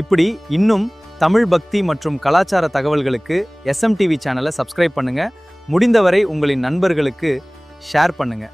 இப்படி இன்னும் தமிழ் பக்தி மற்றும் கலாச்சார தகவல்களுக்கு SMTV சேனலை சப்ஸ்கிரைப் பண்ணுங்க. முடிந்தவரை உங்களின் நண்பர்களுக்கு ஷேர் பண்ணுங்க.